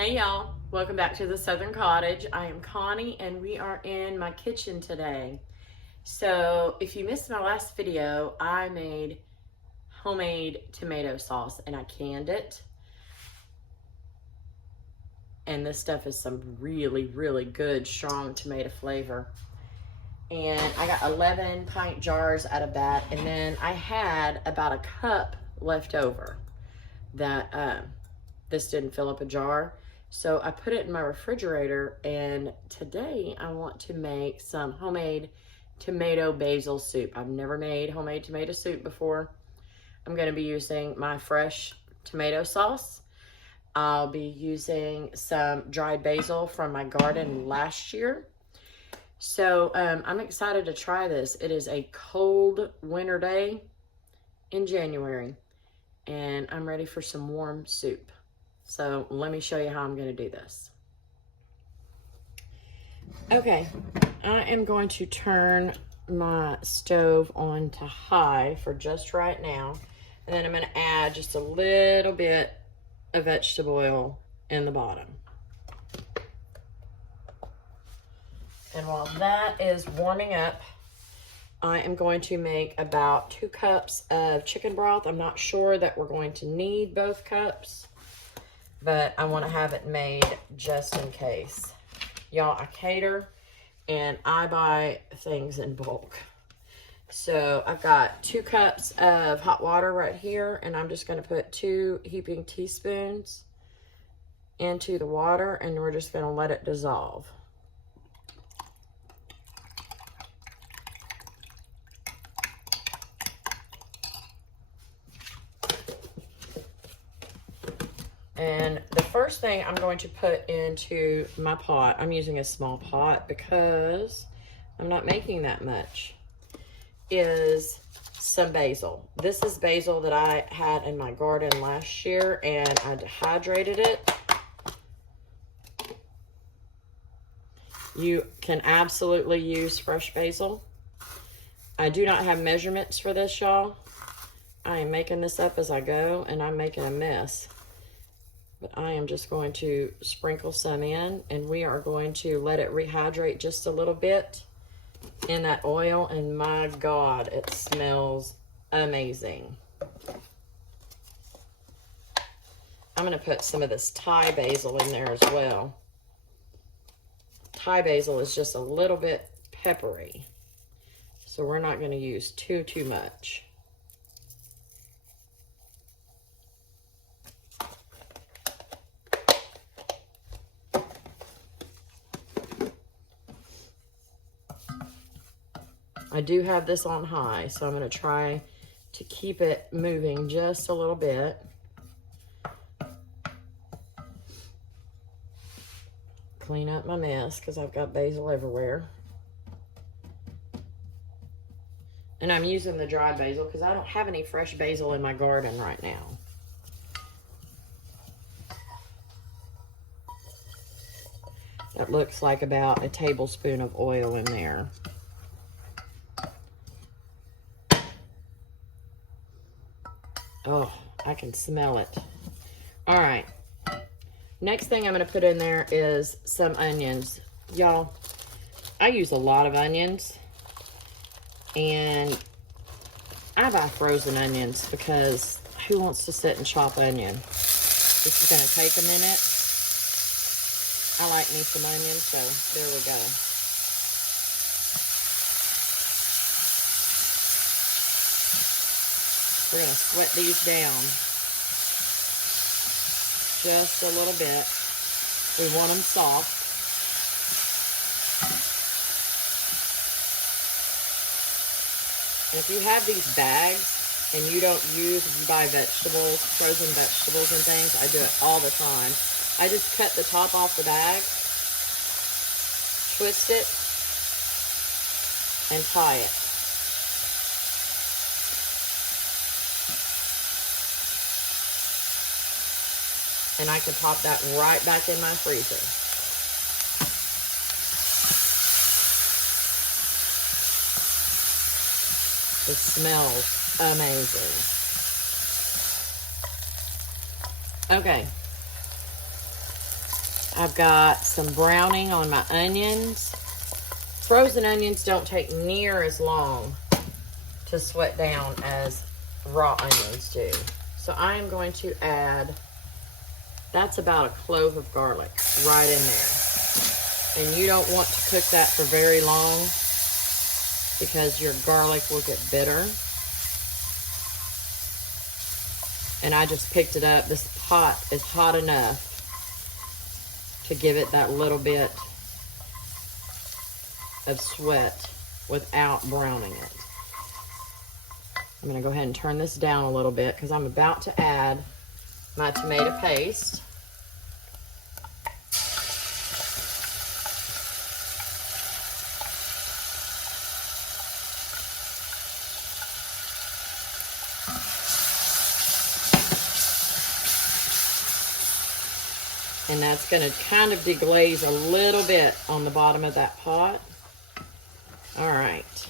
Hey y'all, welcome back to the Southern Cottage. I am Connie and we are in my kitchen today. So if you missed my last video, I made homemade tomato sauce and I canned it. And this stuff is some really good strong tomato flavor. And I got 11 pint jars out of that, and then I had about a cup left over that this didn't fill up a jar. So I put it in my refrigerator, and today I want to make some homemade tomato basil soup. I've never made homemade tomato soup before. I'm going to be using my fresh tomato sauce. I'll be using some dried basil from my garden last year. So I'm excited to try this. It is a cold winter day in January, and I'm ready for some warm soup. So let me show you how I'm going to do this. Okay, I am going to turn my stove on to high for just right now. And then I'm going to add just a little bit of vegetable oil in the bottom. And while that is warming up, I am going to make about 2 cups of chicken broth. I'm not sure that we're going to need both cups, but I want to have it made just in case. Y'all, I cater and I buy things in bulk. So I've got 2 cups of hot water right here, and I'm just going to put 2 heaping teaspoons into the water, and we're just going to let it dissolve. And the first thing I'm going to put into my pot, I'm using a small pot because I'm not making that much, is some basil. This is basil that I had in my garden last year, and I dehydrated it. You can absolutely use fresh basil. I do not have measurements for this, y'all. I am making this up as I go, and I'm making a mess. But I am just going to sprinkle some in, and we are going to let it rehydrate just a little bit in that oil, and my God, it smells amazing. I'm going to put some of this Thai basil in there as well. Thai basil is just a little bit peppery, so we're not going to use too much. I do have this on high, so I'm going to try to keep it moving just a little bit. Clean up my mess because I've got basil everywhere. And I'm using the dry basil because I don't have any fresh basil in my garden right now. That looks like about a tablespoon of oil in there. Oh, I can smell it. All right. Next thing I'm going to put in there is some onions. Y'all, I use a lot of onions, and I buy frozen onions because who wants to sit and chop onion? This is going to take a minute. I like me some onions, so there we go. We're going to sweat these down just a little bit. We want them soft. And if you have these bags and you don't use, if you buy vegetables, frozen vegetables and things, I do it all the time. I just cut the top off the bag, twist it, and tie it. And I can pop that right back in my freezer. It smells amazing. I've got some browning on my onions. Frozen onions don't take near as long to sweat down as raw onions do. So I am going to add, that's about a clove of garlic right in there. And you don't want to cook that for very long because your garlic will get bitter. And I just picked it up. This pot is hot enough to give it that little bit of sweat without browning it. I'm gonna go ahead and turn this down a little bit because I'm about to add my tomato paste. And that's going to kind of deglaze a little bit on the bottom of that pot. All right.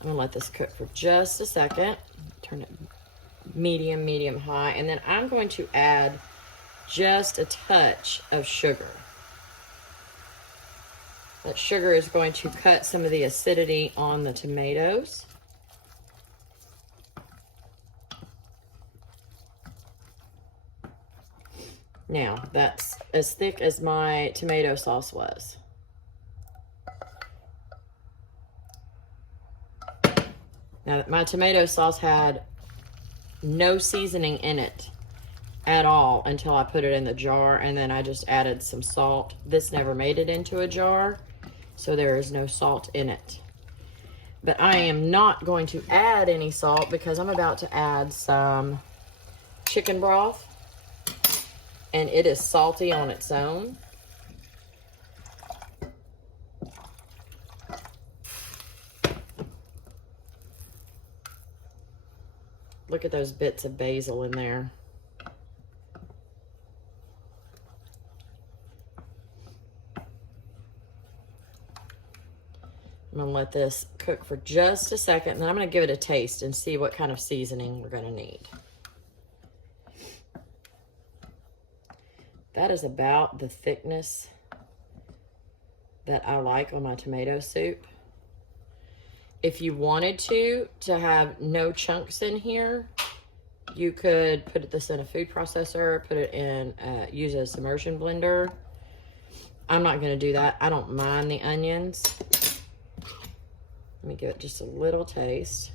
I'm going to let this cook for just a second. Turn it medium high. And then I'm going to add just a touch of sugar. That sugar is going to cut some of the acidity on the tomatoes. Now, that's as thick as my tomato sauce was. Now, my tomato sauce had no seasoning in it at all until I put it in the jar, and then I just added some salt. This never made it into a jar, so there is no salt in it. But I am not going to add any salt because I'm about to add some chicken broth. And it is salty on its own. Look at those bits of basil in there. I'm gonna let this cook for just a second, and then I'm gonna give it a taste and see what kind of seasoning we're gonna need. That is about the thickness that I like on my tomato soup. If you wanted to have no chunks in here, you could put this in a food processor, put it in, use a submersion blender. I'm not gonna do that. I don't mind the onions. Let me give it just a little taste.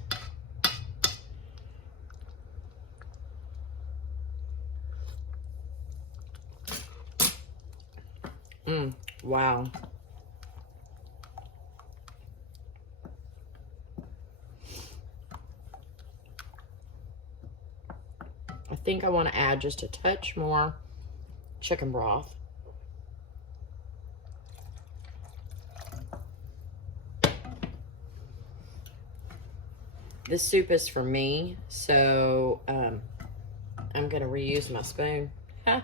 Wow. I think I want to add just a touch more chicken broth. This soup is for me, so I'm going to reuse my spoon. Huh.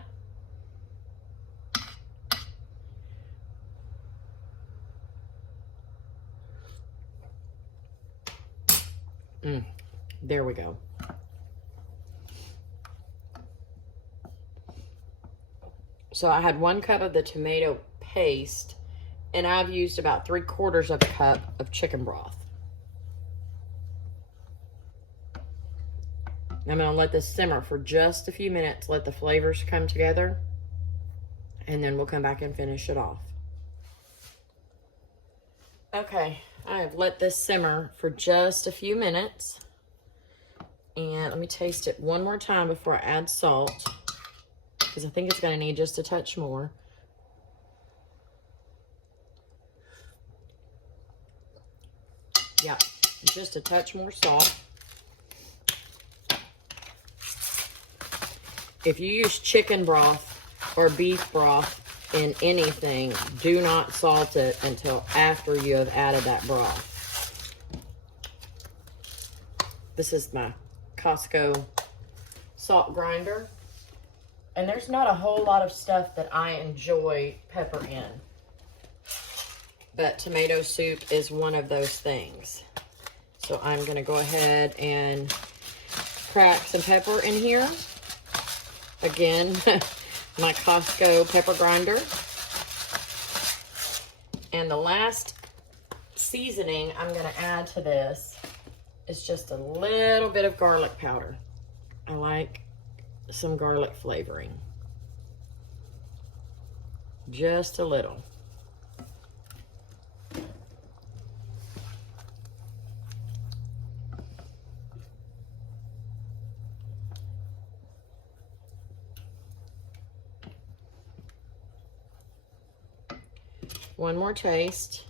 There we go. So I had 1 cup of the tomato paste, and I've used about 3/4 of a cup of chicken broth. I'm gonna let this simmer for just a few minutes, let the flavors come together, and then we'll come back and finish it off. Okay, I have let this simmer for just a few minutes. And let me taste it one more time before I add salt, because I think it's going to need just a touch more. Yeah, just a touch more salt. If you use chicken broth or beef broth in anything, do not salt it until after you have added that broth. This is my Costco salt grinder, and there's not a whole lot of stuff that I enjoy pepper in, but tomato soup is one of those things. So I'm going to go ahead and crack some pepper in here. Again, my Costco pepper grinder. And the last seasoning I'm going to add to this is just a little bit of garlic powder. I like some garlic flavoring. Just a little. One more taste.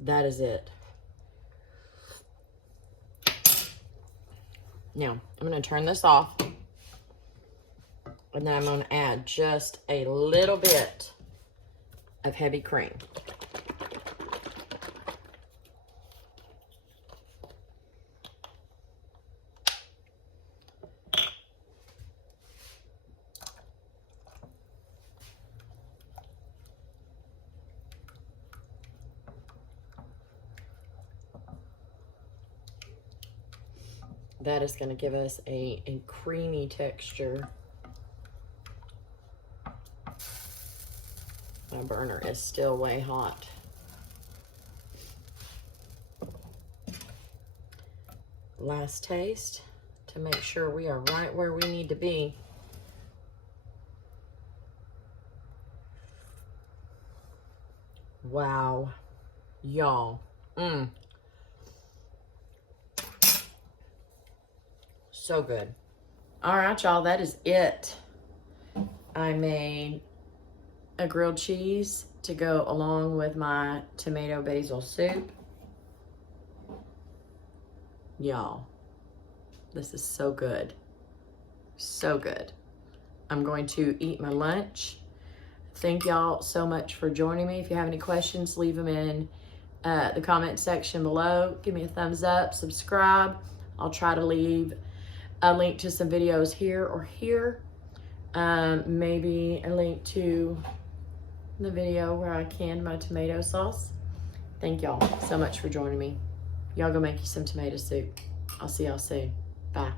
That is it. Now, I'm going to turn this off. And then I'm going to add just a little bit of heavy cream. That is going to give us a creamy texture. My burner is still way hot. Last taste to make sure we are right where we need to be. Wow, y'all. So good. All right, y'all, that is it. I made a grilled cheese to go along with my tomato basil soup. Y'all, this is so good. So good. I'm going to eat my lunch. Thank y'all so much for joining me. If you have any questions, leave them in the comment section below. Give me a thumbs up, subscribe. I'll try to leave a link to some videos here or here. Maybe a link to the video where I canned my tomato sauce. Thank y'all so much for joining me. Y'all go make you some tomato soup. I'll see y'all soon. Bye.